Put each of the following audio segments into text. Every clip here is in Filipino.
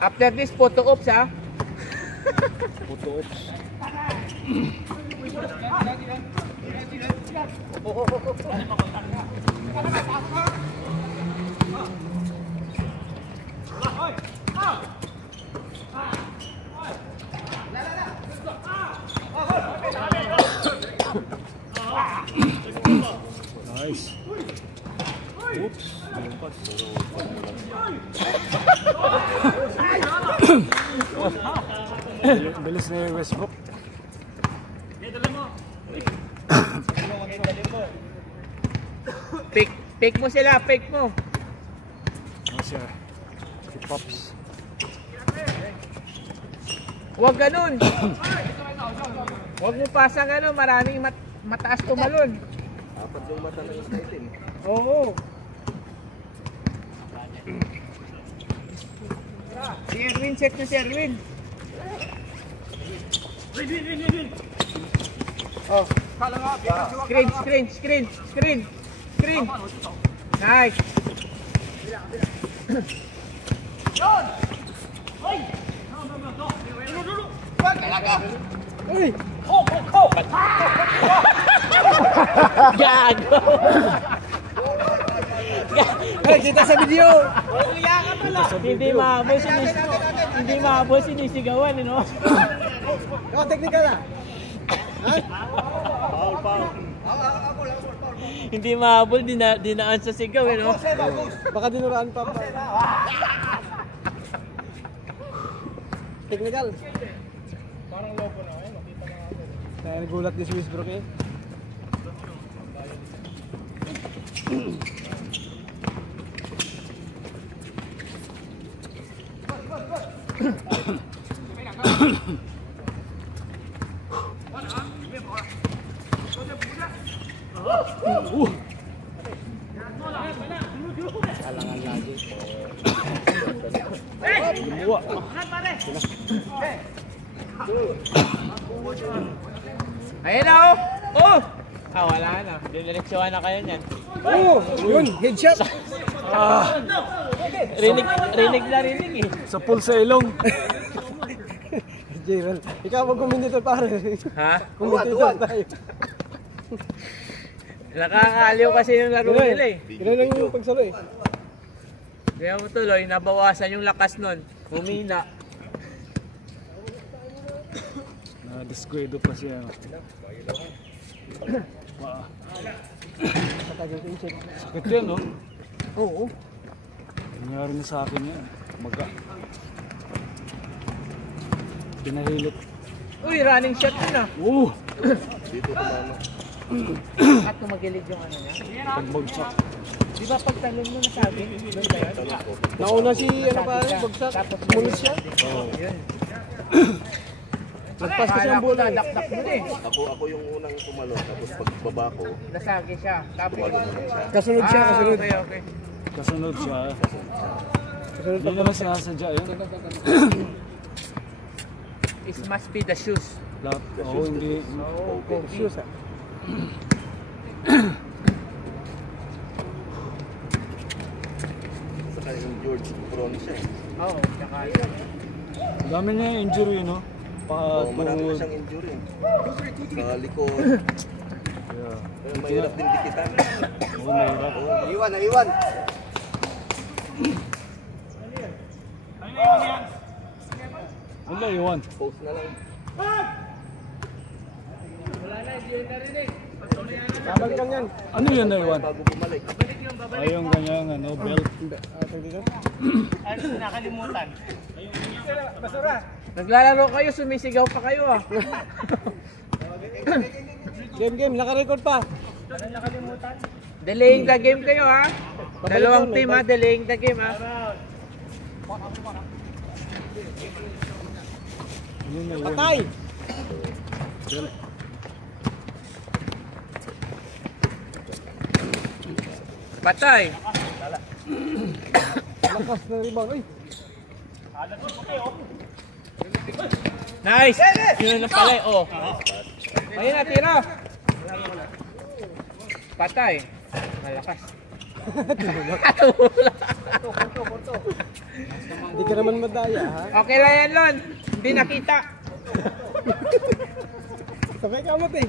After this, photo ops ha. Photo ops. Nice. Oops. Bilis na yung Westbrook. Pick mo sila, pick mo. Ano siya? Si Pops. Huwag ganun. Huwag mo pasang ano, maraming mataas tumalon. Apat yung mata ng style. Oo. Si Erwin, set na si Erwin. Oh. Screen. Nice. Uy! Gago! Kita sa video! Hindi mahabol sinisigawan, no? Oh, technical ah. Foul. Hindi mahabol, dinaan sa sigaw, no? Baka dinuraan pa. Technical. Parang logo na, eh. Makita na ako. Kaya nagulat ni Westbrook eh. Kalangan lagi. Ayan na, oh! Oh! Ah, wala na. Dinireksyohan na kayo niyan. Oh! Yun! Headshot! Rinig eh. Sa pool sa ilong. Gerald, ikaw mag-commentator pare. Ha? Commentator tayo. Nakakaaliw kasi yung laro nila eh. Ganun lang yung pagsalo eh. Kaya mo tuloy, nabawasan yung lakas nun. Humina. Na-disgrado pa siya. Sakit yan, no? Oo. Nangyari na sa akin yan. Maga. Pinahilot. Uy, running shot yun ah. Oo! Dito kumano. At tumagilid yung ano niya. Pagbagsak. Di ba pagtalon mo nasabi? Doon ba yun? Nauna si ano pa rin, bagsak. Mulis siya. Oo. Yun. Nagpas kasi ang Akala ko bola. nadakdak mo eh. Ako yung unang tumalon, tapos pagbaba ko, Nasagi siya. Tapos, Kasunod siya, kasunod. Okay. Kasunod siya. Kasunod Hindi naman sinasadya yun. It must be the shoes. Lahat. Oo, hindi. shoes ah. saka yung George prone siya. Oo, tsaka yun. Dami niya yung injury, no? Marami na Tuhod. siyang injury. Sa likod. Yeah. Pero mahirap din dikitan. Oo, mahirap. Naiwan. Wala, iwan. Post na lang. Babalikan yan. Ano yun na iwan? Bago bumalik. Ay, yung ganyan, ano, belt. Nakalimutan. Naglalaro kayo, sumisigaw pa kayo ah. Game, naka-record pa. Delaying the game kayo ha. Dalawang team ha, delaying the game ha. Yun na iwan. Patay! Patay. Lakas na rebound. Uy! Nice. Yun na pala oh. Ayun na, tira. Patay. Malakas. Tulak. Hindi ka naman madaya, ha? Okay lang yan, Lon. Hindi nakita. Sabay ka mo, eh.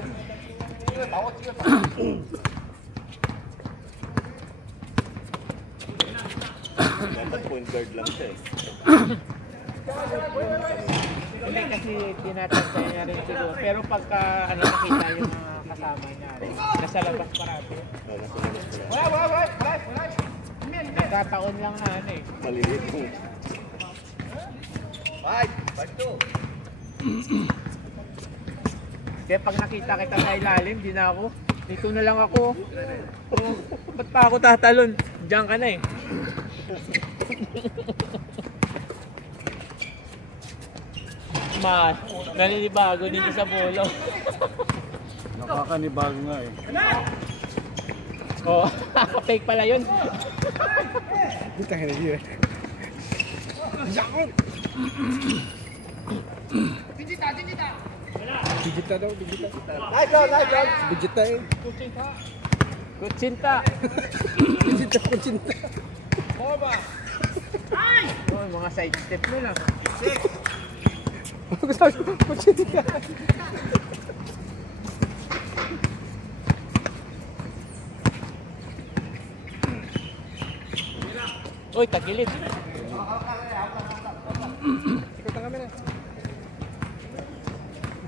Dapat point guard lang siya eh. Hindi kasi tinatantay niya rin siguro. Pero pagka ano, nakita yung mga kasama niya rin. Nasa labas parati. Nasa labas pala. Nagkataon lang na ano eh. Maliliit yung... Fight! Fight to! Kaya pag nakita kita sa ilalim, di na ako. Dito na lang ako. Oh, ba't pa ako tatalon? Diyan ka na eh. Mas, naninibago dito sa polo. Nakakanibago nga eh. Oh, fake pala yun. Hindi tayo na yun. Digita daw, digita. Digita eh. Kutsinta. Digita. Oh, mga side step mo lang. Gusto ko, digita. Uy, tagilid. Ikot ang camera.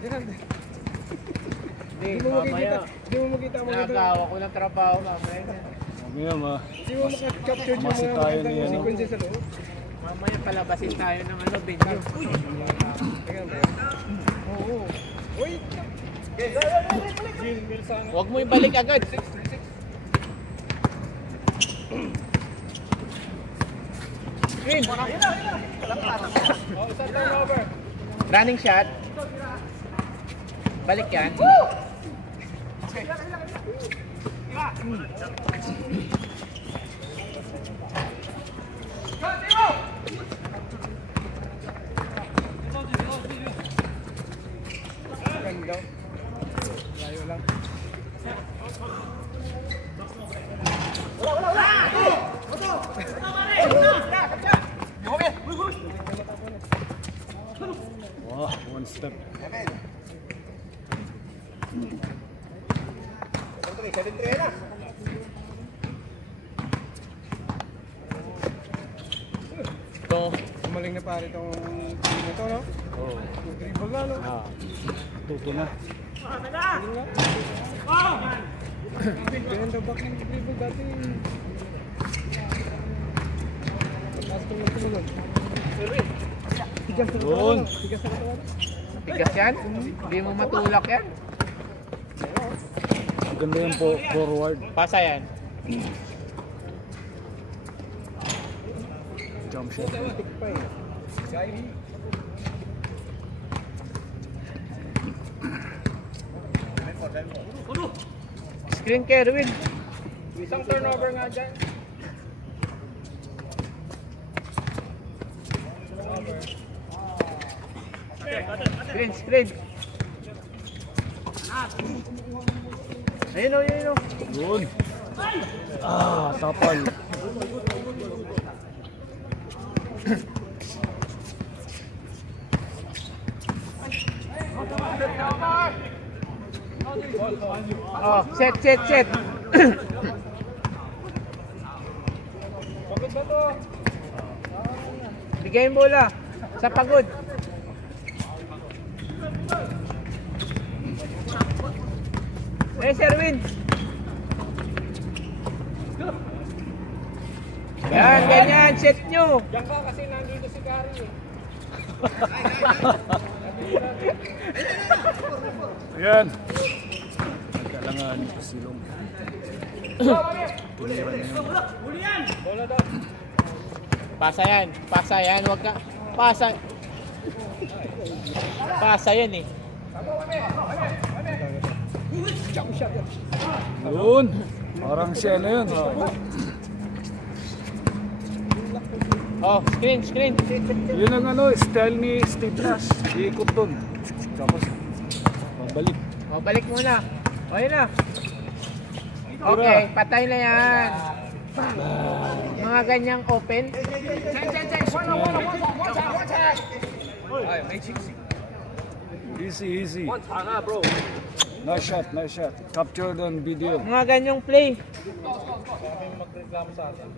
Diyan. Hindi, Di mo makikita. mamaya. Di mo makita mo dito. Nagagawa ko ng trabaho mamaya. Mamaya Di mo makapicture yung Masi mga tayo magandang ni ano. sequences sa loob. Mamaya palabasin tayo ng ano, venue. Tingnan ba yan? Oo. Uy! Huwag mo ibalik agad. Green. Running shot. Balik yan. Ganda. Layo lang. Wow, one step. Ito. Umaling na pare itong team na to, no? Oh. Dribble na, no? Ah. Tuto na. Ganyan daw back ng dribble dati. Tapos tumulong. Tigas sa Yun. katawan. Tigas sa katawan. Tigas yan. Hindi mo matulak yan. Maganda yung forward. Pasa yan. Jump shot. Tik pa eh. Screen Kerwin. Isang turnover nga dyan. Screen. Ayun o, ayun o. Yun. Ah, tapal. Oh, set. Pagod ba to? Bigay yung bola. Sa pagod. Serwin. Yan, ganyan. Set nyo. Diyan ka kasi nandito si Gary eh. Ayan. Nagkalangan yung pasilong. Tuliran na yun. Bola daw. Pasa yan. Wag ka. Pasa yan eh. Jump shot yan. Yun. Parang siya na yun. Oh, screen. Yun ang ano, style ni Steve Nash. Iikot dun. Tapos, pabalik. Oh, balik muna. O, yun na. Okay, patay na yan. Mga ganyang open. Easy, easy. Nice shot, nice shot. Captured on video. Mga ganyang play. Magreklamo sa atin.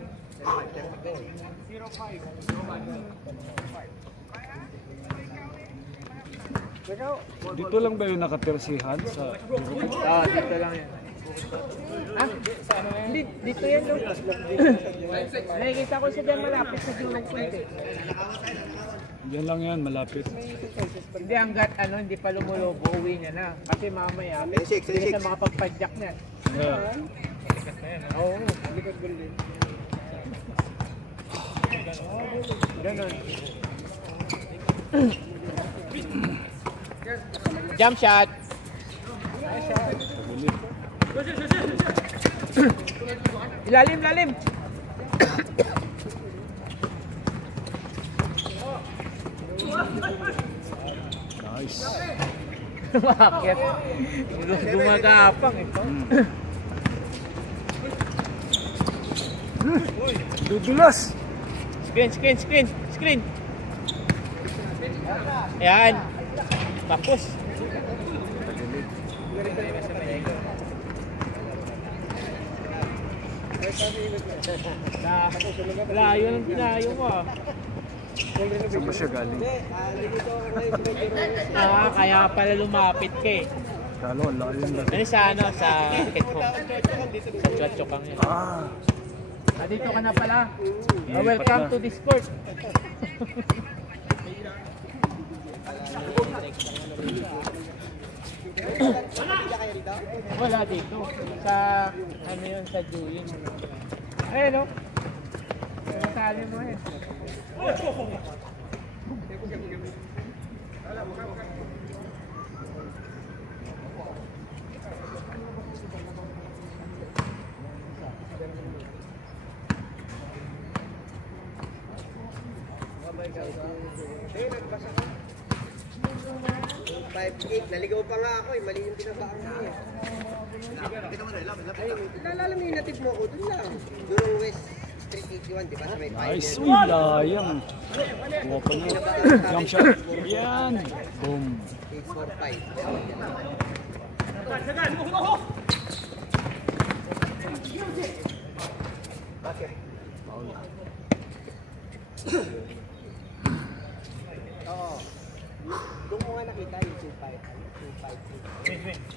Dito lang ba yung nakatira si Hans sa Europe? Dito lang yan. Ah? Hindi, dito yan no? Nakikita ko siya dyan malapit sa Jurong Point eh. Diyan lang yan, malapit. Hindi hanggat hindi pa lumulobo, uwi niya na. Kasi mamaya, hindi siya makapagpadyak niya. Yeah. Oo. Ganon. Jump shot. Ilalim, lalim. Nice. Umakyat. Gumagapang ito. Dudulas! Screen. Ayan. Tapos. Layo ng pinayo mo ah. Saan ba siya galing? Kaya pala lumapit ka eh. Kalo, layo na. Sa kit mo. Sa Chachokang yun. Dito ka na pala. Welcome to Discord. Wala dito. Sa sa Juin. Ayun o. Nasali mo eh. Naligaw pa nga ako eh, mali yung binabaan mo eh. Nalala mo yung natip mo ako, doon lang. Doon West Street 81, di ba? Sa may Nice. Uy, layang. Kuha pa niya. Jump shot. Yan. Boom. 845. Oo. Doon mo nga nakita yung 2.5.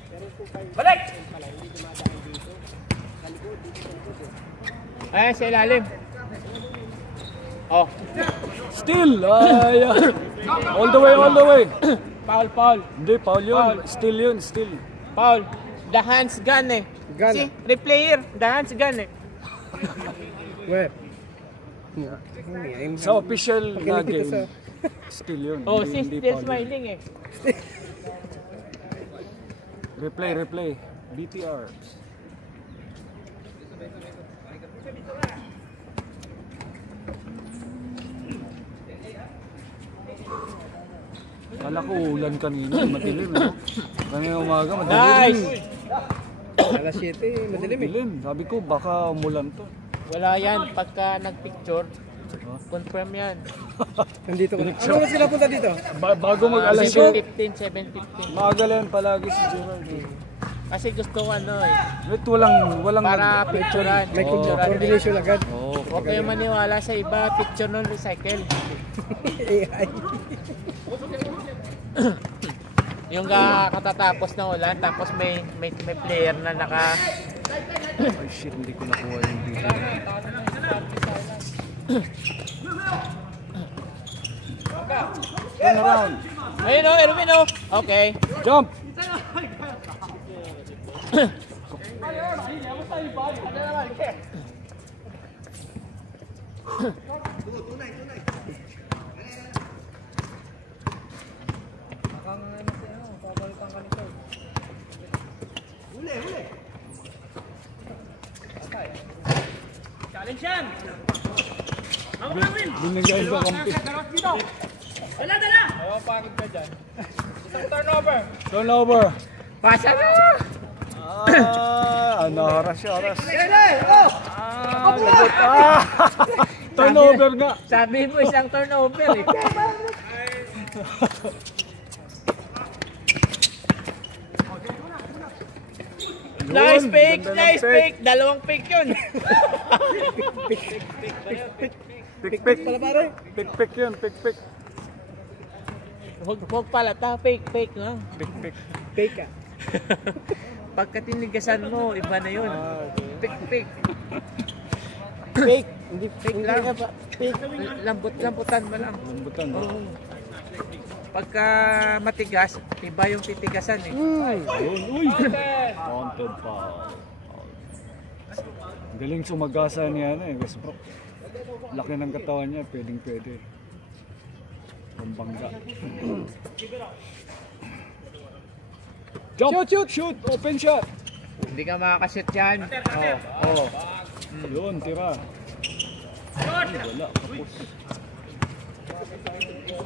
Pero 2.5 Balik! pala, hindi dumadaan dito. Kalikod, dito sa likod eh. Ayan, sa ilalim. Oh. Still. Ayan. All the way, all the way. Foul. Hindi, foul yun. Foul. Still yun, still. Foul. The hands gun eh. Gun. See, replayer. The hands gun eh. Where? Sa official na game. Still yun. Oh, Hindi- si hindi still foul yun. smiling eh. Replay. BTR. Kala ko ulan kanina, madilim eh. Kanina umaga, madilim. Nice! Alas 7, madilim eh. Madilim. Sabi ko baka umulan to. Wala yan. Pagka nagpicture, confirm yan. Nandito ko. Ano oras sila punta dito? Bago mag-alas yun, 7:15. maaga lang palagi si Gerald. Kasi gusto ko eh. Wait, walang Para picturean. May Picturean. coordination agad. Oh, Huwag kayo maniwala sa iba. Picture nun recycle. AI. Yung katatapos ng ulan, tapos may player na ay shit, hindi ko nakuha yung video. Turn around. Ayun o, Erwin o. Okay. Jump! Challenge yan! Binigay ko kampi. Dala! Pagod ka dyan. Isang turnover. Turnover. Pasa na! Naharas siya, haras. Lagot. Turnover nga. Sabi mo isang turnover eh. Nice Yun, fake, ganda ng nice fake. Dalawang fake yun. Pick. Pick yun, pick. Huwag pala ta, fake lang. Pick. Fake ka. Pagka tinigasan mo, iba na yun. Fake. Fake. Hindi Fake lang. Fake. Lambutan mo lang. Lambutan. Oo. Pagka matigas, iba yung titigasan eh. Uy! Counted foul. Galing sumagasa niya Westbrook. Laki ng katawan niya, pwede. Pambangga. Jump! Shoot! Open shot! Hindi ka makakashoot yan. Oo. Yun, tira. Wala, kapos.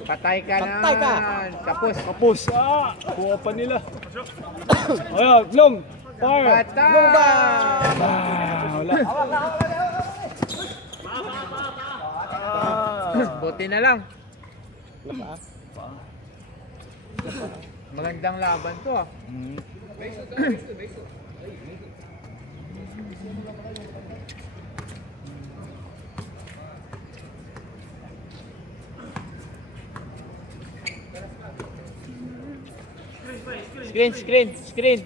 Patay ka na. Patay ka. Tapos. Kapos! Kuha pa nila. Ayan, long! Fire! Patay! Wala. Buti na lang. Magandang laban to ah. Screen.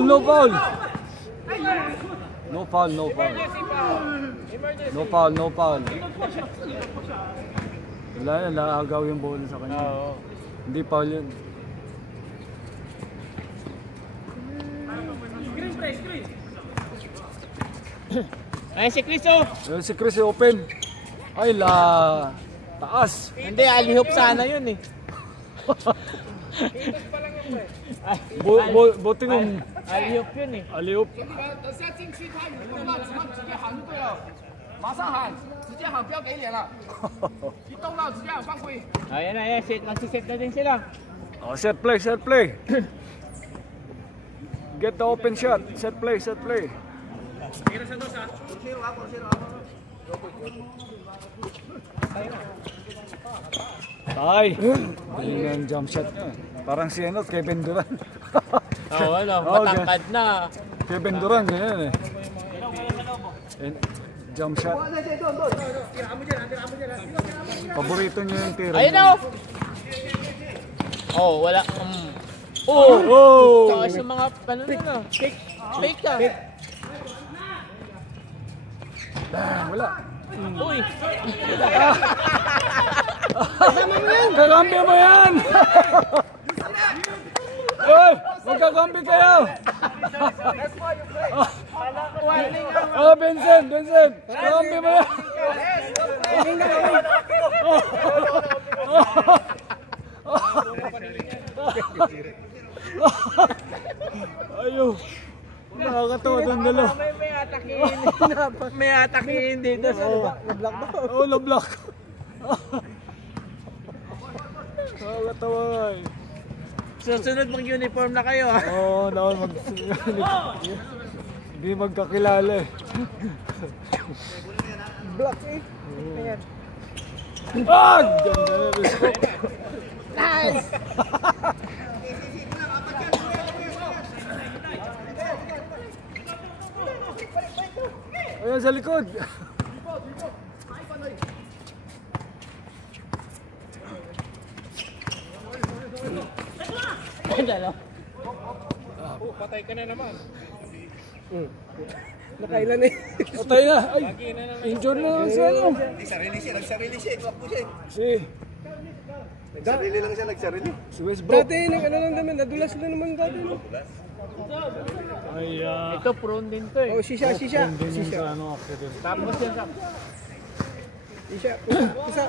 No foul. No foul. Wala yan, laagaw yung bola sa kanya. Oo. Hindi foul yun. Ay si Chris oh. Ayun si Chris open. Ay taas. Hindi, alihop sana yun eh. Buti kung Alihop yun eh. aliop. 现在禁区他有动了，只要直接喊就对了，马上喊，直接喊，不要给脸了，一动到直接喊犯规。 Ayan na, magsiset na din sila. Oh, set play. Get the open shot. Set play. Tay. Galing yung jump shot niya. Parang si Kevin Durant. Oo, matangkad na. Kevin Durant, ganyan eh. And jump shot. Paborito niya yung tira. Ayun na oh. Oh, wala. Oh! Oh! Saka sa mga ano na. Fake ka. Wala. Uy! Kakampi mo yan! Uy! Magkakampi kayo! Oh, Vincent! Kakampi mo yan! Ayaw! Nakakatawa doon dalawa. May atakihin dito sa Na-block ba? Oo, na-block. Nakakatawa nga eh. Susunod mag-uniform na kayo ah. Oo, naman hindi magkakilala eh. Block eh. Ayan. Ganda na Rizko. Nice! Ayan sa likod. Patay ka na naman. Nakailan eh. Patay na. Ay, injured na lang siya. Nagsarili siya. Iwak siya. Si lang siya, nagsarili. si Westbrook. Dati, ano lang naman, nadulas na naman dati. No? Ay, Ito prone din to eh. Oh, shisha. hindi yung sa ano after yun. Tapos yan sa... Shisha. Isa.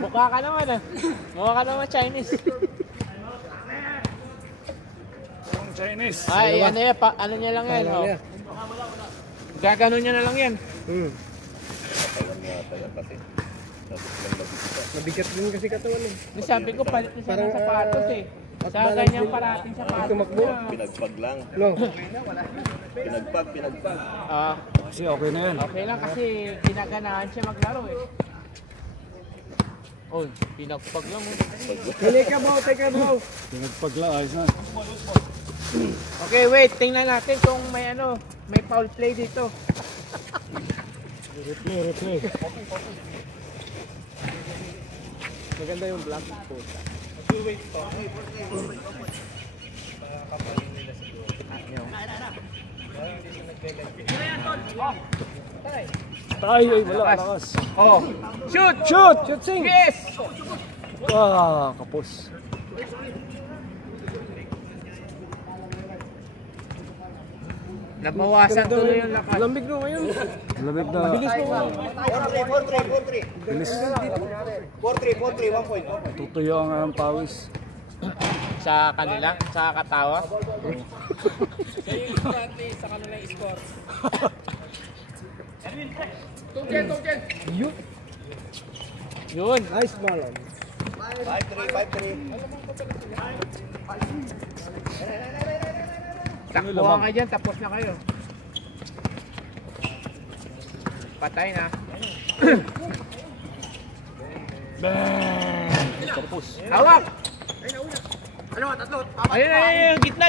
Mukha ka naman ah. Mukha ka naman Chinese. Chinese. Ay, ano yan, ano niya lang yan. Oh. Gagano niya na lang yan. Mabigat din kasi katawan eh. Sabi ko, palit na siya ng sapatos eh. Sa ganyang parating sapatos. Tumakbo. Pinagpag lang. No. Pinagpag. Ah, Kasi okay na yan. okay lang kasi ginaganahan siya maglaro eh. Oh, pinagpag lang oh. Teka bro. Pinagpagla, ayos na. Okay, wait. Tingnan natin kung may ano, may foul play dito. Replay. Maganda yung black po. Tay, ay wala, lakas. Oh, shoot! Shoot! Sing! Yes! Kapos. Nabawasan tuloy yung lakas. Lamig no ngayon. Lamig na. Bilis mo. 4-3. Bilis. 4-3, 1 point. Tutuyo ang pawis. Sa kanila, sa katawa. Yun. Nice ball. 5-3. Takbuhan ka dyan, tapos na kayo. Patay na. Bang! Kapos. Hawak! Ayun, gitna.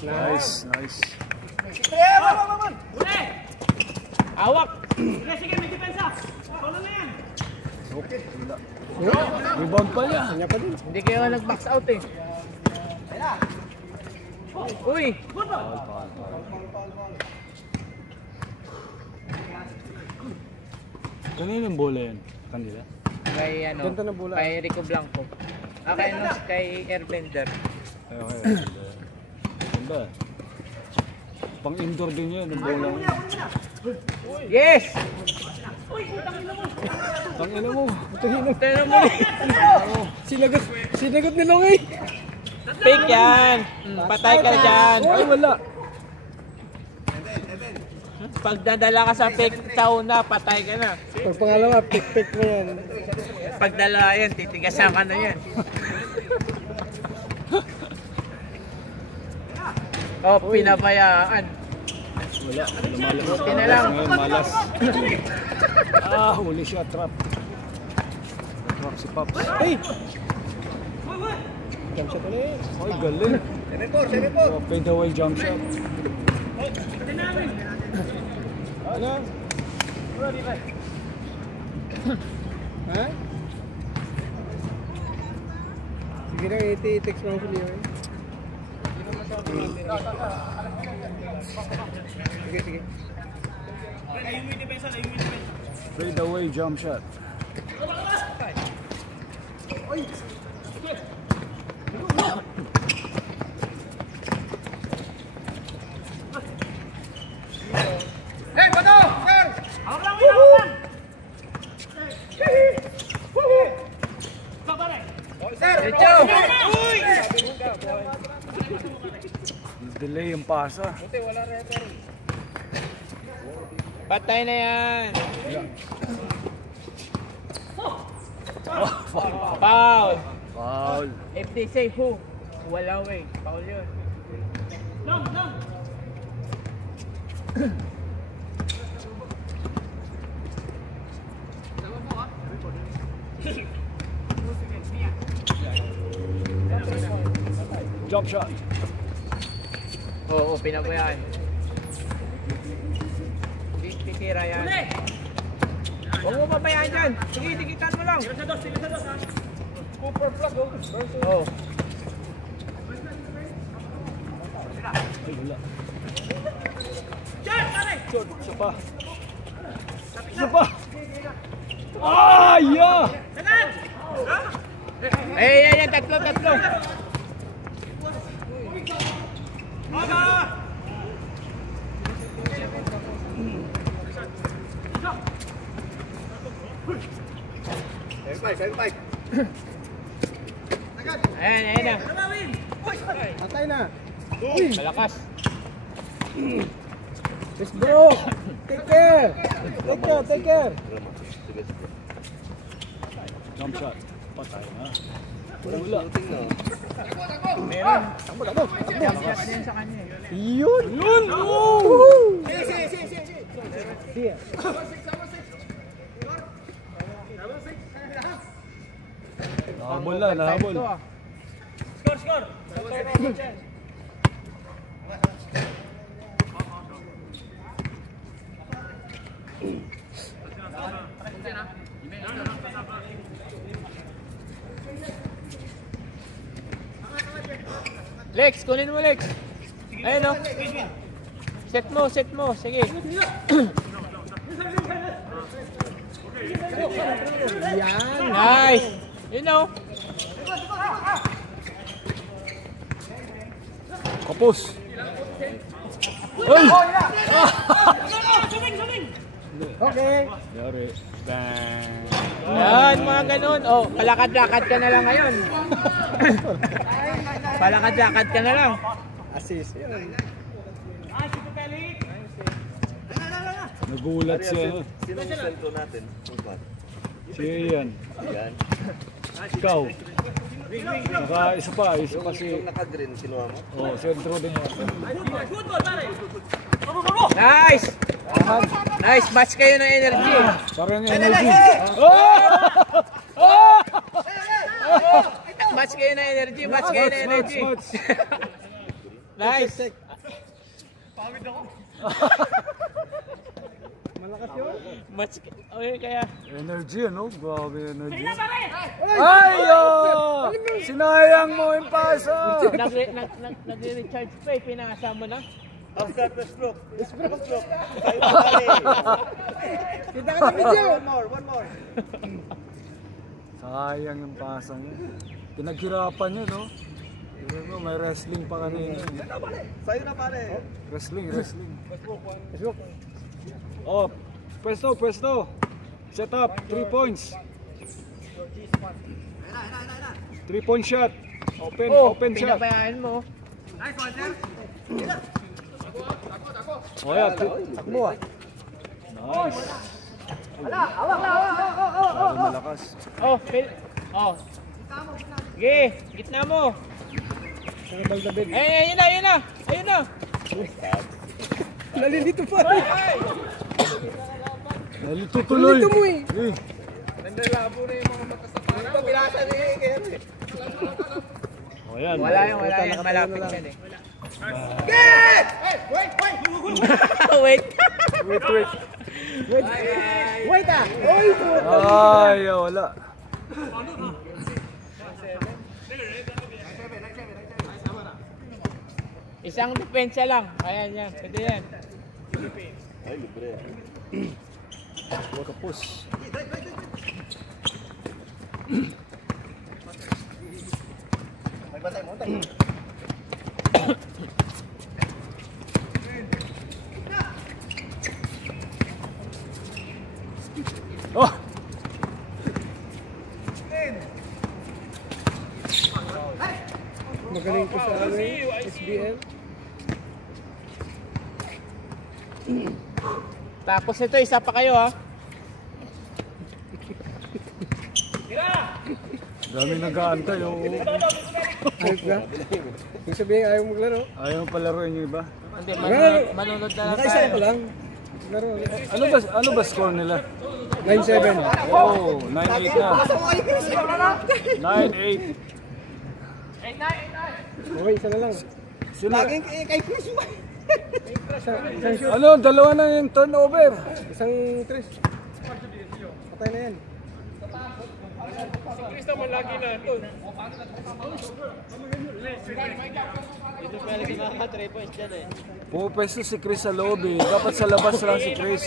Nice. Hawak! Rebound pa niya. Kanya pa din. Hindi kayo nag-box out eh. Uy! Kanina yung bola yan? Kanila? Kay ano, Ganda ng bola. kay Rico Blanco. Kay Airbender. Ay, okay. Ganda. Pang indoor din yun, yung bola. Yes! Tangina mo. Tayo mo. Sinagot ni Longy. Fake yan! Patay ka dyan! Ay, wala. Pag dadala ka sa fake sa una, patay ka na. Pag pangalawa, pick mo yan. Pag dalawa yan, titigasan ka na yan. Oh, pinabayaan. Wala. Lumalamot. Buti na lang. Ngayon, malas. Huli siya. Trap. Trap si Pops. Hey! Jump shot ulit. Ay, galing. 7-4. Fade away jump shot. Ano? Ha? Sige na, i-text mo si Leo. Sige. Fade away jump shot. Hey, Pato! Sir! Diretso! Delay yung pasa. Patay na yan! Foul! Foul. If they say who, wala way. Foul yun. Jump shot. Oo, pinabayaan. Titira yan. Huwag mo pabayaan dyan. Sige, dikitan mo lang. Cooper plug. Oh. Ay, wala. Shot, isa pa. Isa pa. Ah, yeah! Yan, tatlo. Ayan, ayan na. Atay na. Malakas. Yes, bro. Take care. Take care, take care. Jump shot. Patay na. Wala. Meron. Jump shot din sa kanya eh. Yun. Yun! Sige. Nahabol na, nahabol. Ito ah. Lex, kunin mo Lex. Ayun o. Set mo, set mo. Sige. Yan. Nice. Yun o. Kapos. Ay! Okay. Yari. Bang! Yan, mga ganun. Oh, palakad-lakad ka na lang ngayon. Palakad-lakad ka na lang. Assist. Yun. Nagulat siya. no? Sino ang sentro natin? Si Ian. Yan. Ikaw. Isa pa si... Yung naka-green, kinuha mo? Oh, sentro din yan. Nice! Nice, match kayo ng energy. Parang energy. Match kayo ng energy, match kayo ng energy. Nice. Malakas yun. Match okay kaya. Energy, ano? Grabe energy. Ay! Oh! Sinayang mo yung pasa! Nagre-recharge pa eh, pinasa mo na. After the stroke. Stroke. Tayo na pare. Kita ka sa video. One more. Sayang yung pasa niya. Pinaghirapan niya, no? Pero no, may wrestling pa kanina. Sa'yo na pare. Wrestling. Oh, pwesto. Set up, 3 points. 3-point shot. Open shot. Pinabayaan mo. Oh, yeah. Takbo ah. Nice. Malakas. Oh, oh. Sige, gitna mo. Sabang tabig. Ayun na. Nalilito pa. Nalito tuloy. Nalilito mo eh. Nandalabo na yung mga mata sa parang. Pagbilasa niya eh. Kaya Oh, yan. Wala yan. Malapit yan eh. Wait. Wait ah. Oy. Ay, wala. Isang depensa lang. Ayan yan. Pwede yan. ay, libre. Kapos. May batay mo tayo. Oh! Magaling ko sa SBL. Tapos ito, isa pa kayo ha. Dami nag-aantay. Oh. Ayos na. Yung sabihin ayaw maglaro. Ayaw palaruin yung iba. Hindi, manunod na lang Nakaisa tayo. ko lang. Laro ulit. Ano ba score nila? 9-7. Oh, 9-8 na. 9-8. Okay, isa na lang. Sino? Kay Chris ba? Isang shoot. Ano, dalawa na yung turnover. Isang tres. Patay na yan. Pupwesto si Chris sa lobby. Dapat sa labas lang si Chris.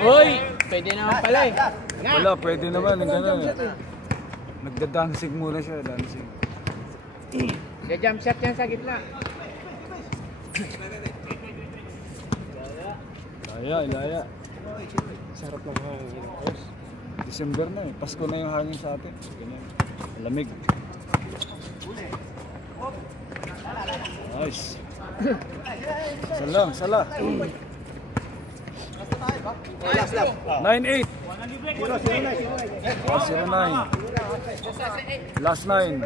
Uy, pwede naman pala eh. Wala, pwede naman. Ganun. Nagda-dancing muna siya. Dancing. Jump shot yan sa gitna. Ilaya. Sarap ng hangin. December na eh. Pasko na yung hangin sa atin. Ganyan. Lamig. Nice. Sala. 9-8. 09. Last 9.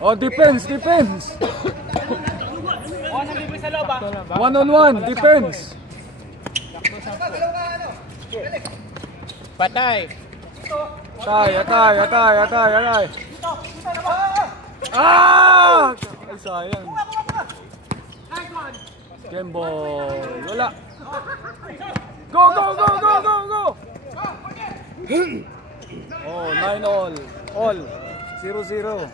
Oh, defense. One on one, defense. Patay. Atay. Ah! Ay, sayang. Game ball. Wala. Go! Oh, 9-all. All. 0-0.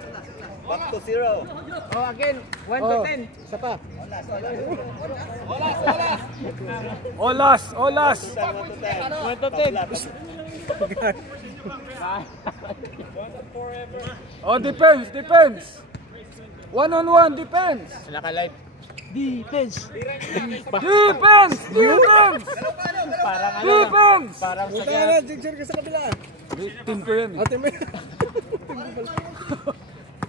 Back to 0. Oh, again. 1 to 10. Isa pa. All last. 1 to 10. Oh, defense. One on one, defense. Naka-live. Defense. Parang ano? Defense. Parang sa Punta na, Jigger ka sa kabila. Team ko yan. Ate, may...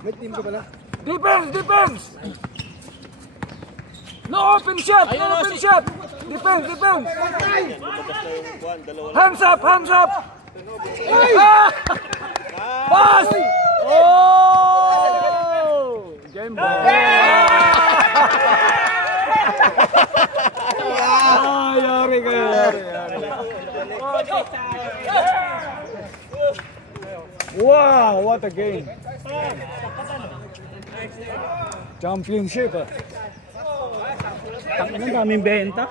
May team ka pala. Defense. No open shot. Defense. Hands up. Ah! Pass. Oh! Game ball. Yari kayo. Wow, what a game. Championship. Ang daming benta.